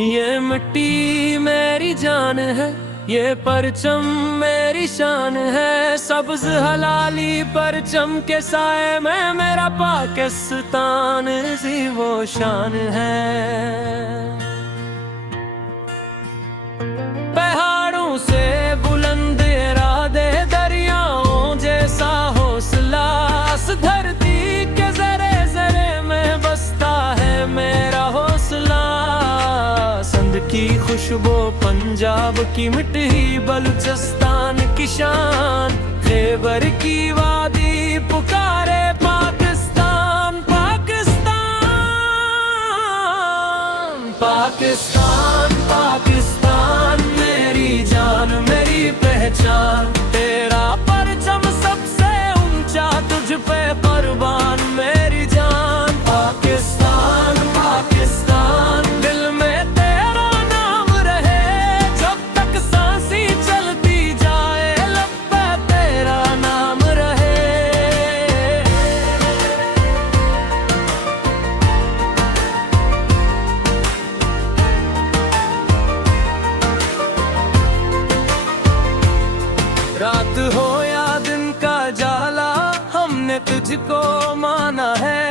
ये मिट्टी मेरी जान है, ये परचम मेरी शान है। सब्ज हलाली परचम के साए में मेरा पाकिस्तान सी वो शान है। पहाड़ों से बुलंद इरादे, दरियाओं जैसा हौसला, इस धरती के जरे जरे में बसता है मेरा हौसला। संद की खुशबू पंजाब की मिट्टी, बलूचिस्तान की शान, खैबर की वादी पुकारे पाकिस्तान पाकिस्तान पाकिस्तान पाकिस्तान। मेरी जान मेरी पहचान, तेरा परचम सबसे ऊंचा, तुझ पे कुर्बान मेरी जान। पाकिस्तान पाकिस्तान, दिल में तेरा नाम रहे, जब तक सांसें चलती जाए, लब पे तेरा नाम रहे। रात हो या दिन का जाला, हमने तुझको माना है।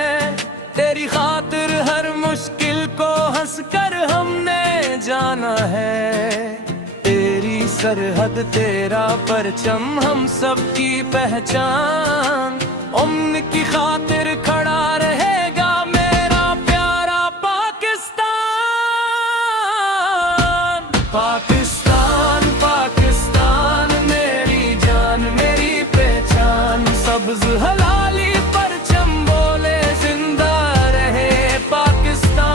तेरी खातिर हर मुश्किल को हंस कर हमने जाना है। तेरी सरहद तेरा परचम हम सब की पहचान, उम्र की खातिर खड़ा रहेगा मेरा प्यारा पाकिस्तान। पाकिस्तान पाकिस्तान, मेरी जान मेरी पहचान। सब्ज हलाली परचम बोले जिंदा रहे पाकिस्तान।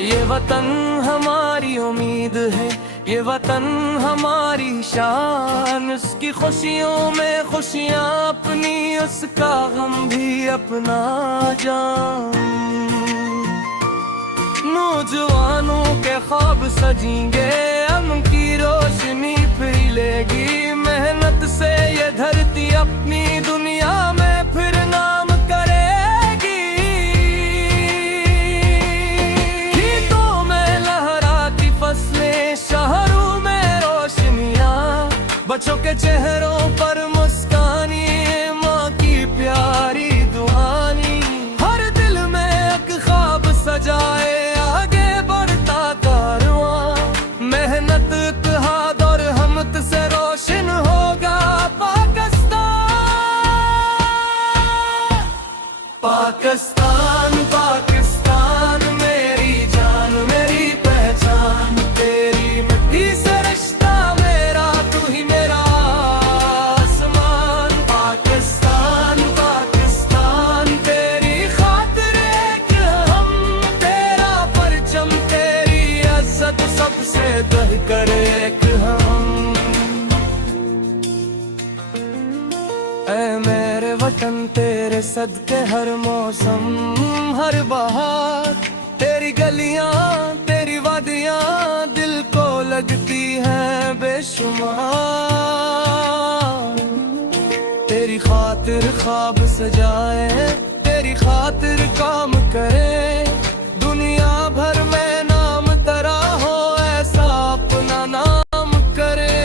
ये वतन हमारी उम्मीद है, ये वतन हमारी शान। उसकी खुशियों में खुशियाँ अपनी, उसका गम भी अपना जान। नौजवानों के ख्वाब सजेंगे, हम की रोशनी फिर लेगी। मेहनत से ये धरती अपनी दुनिया में फिर नाम करेगी। खेतों में लहराती फसलें, शहरों में रोशनियाँ, बच्चों के चेहरों पर मुस्कानी, माँ की प्यारी दुआनी। हर दिल में एक ख्वाब सजाए, आगे बढ़ता कारवां। मेहनत इत्तेहाद और हमत से रोशन होगा पाकिस्तान। पाकिस्तान पाकिस्तान, मेरी जान मेरी पहचान। तेरी मिट्टी से रिश्ता मेरा, तू ही मेरा आसमान। पाकिस्तान पाकिस्तान, तेरी खातिर एक हम, तेरा परचम तेरी इज्जत सबसे बढ़कर एक हम। ऐ मेरे वतन तेरे सदके हर मौसम हर बहार, तेरी गलियां तेरी वादियां दिल को लगती हैं बेशुमार। तेरी खातिर ख्वाब सजाए, तेरी खातिर काम करे। दुनिया भर में नाम तेरा हो, ऐसा अपना नाम करे।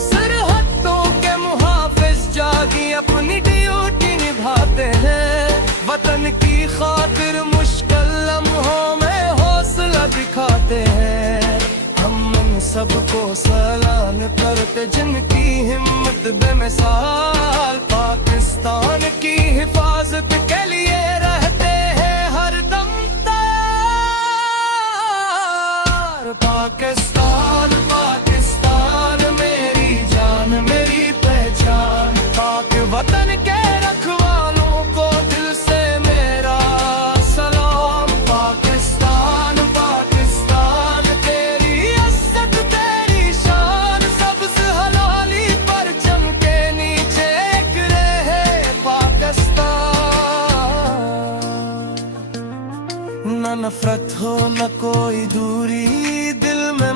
सरहदों के मुहाफिज जागी अपनी ड्यूटी निभाते हैं। वतन की खातिर मुश्किल लम्हों में हौसला दिखाते हैं। हम उन सबको सलाम करते जिनकी हिम्मत बेमिसाल। पाकिस्तान की हिफाजत के लिए रहते हैं हर दम तैयार। पाकिस्तान पाकिस्तान, मेरी जान मेरी पहचान। पाक वतन के रखवालों को दिल से मेरा सलाम। पाकिस्तान पाकिस्तान, तेरी इज्जत तेरी शान। सब्ज हलाली परचम के नीचे एक रहे पाकिस्तान। न नफरत हो न कोई दूरी, दिल में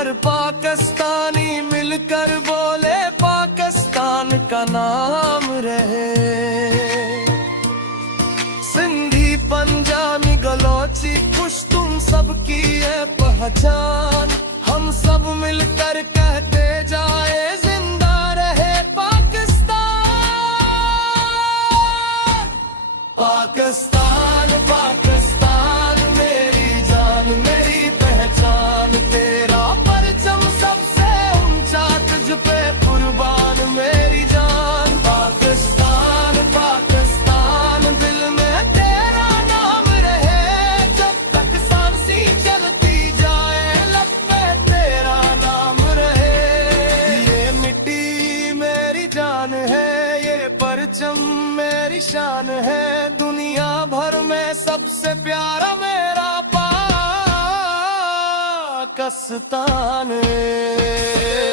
हर पाकिस्तानी मिलकर बोले पाकिस्तान का नाम रहे। सिंधी पंजाबी गलोची पुश्तून सबकी है पहचान, हम सब मिलकर कहते जाए जिंदा रहे पाकिस्तान। पाकिस्तान पाकिस्तान मेरी जान मेरी पहचान, तेरा परचम सबसे ऊंचा तुझ पे कुर्बान मेरी जान। पाकिस्तान पाकिस्तान दिल में तेरा नाम रहे, जब तक सांसी चलती जाए लब पे तेरा नाम रहे। ये मिट्टी मेरी जान है, ये परचम मेरी शान है, दुनिया भर में सबसे प्यारा मेरा पाकिस्तान है।